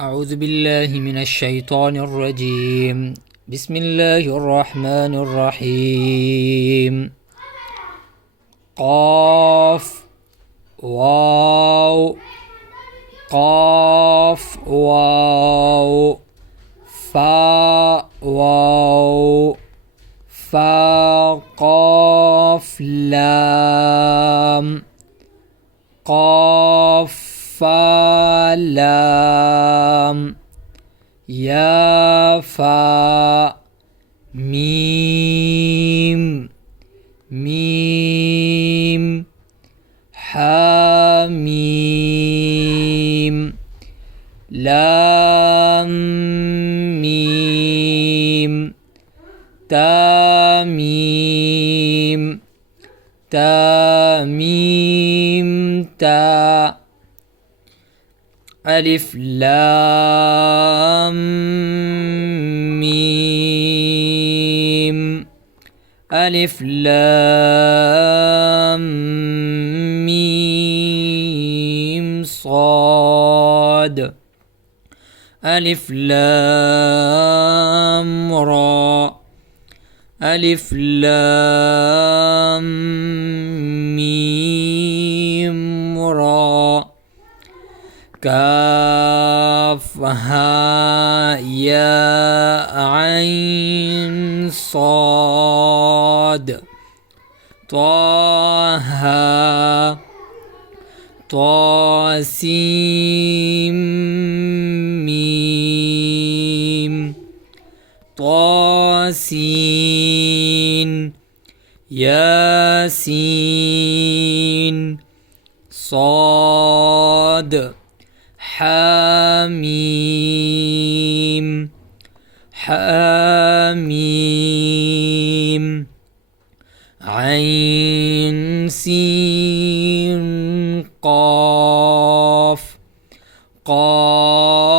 أعوذ بالله من الشيطان الرجيم. بسم الله الرحمن الرحيم. قاف واو قاف واو فا واو فا قاف لام قاف فا لام يا فا ميم ميم حاميم لام ميم تاميم تاميم تا ألف لام ميم ألف لام ميم صاد ألف لام را ألف لام ميم را كاف ها يا عين صاد طه طاسيم ميم طاسين ياسين صاد حاميم حاميم عين سين قاف قاف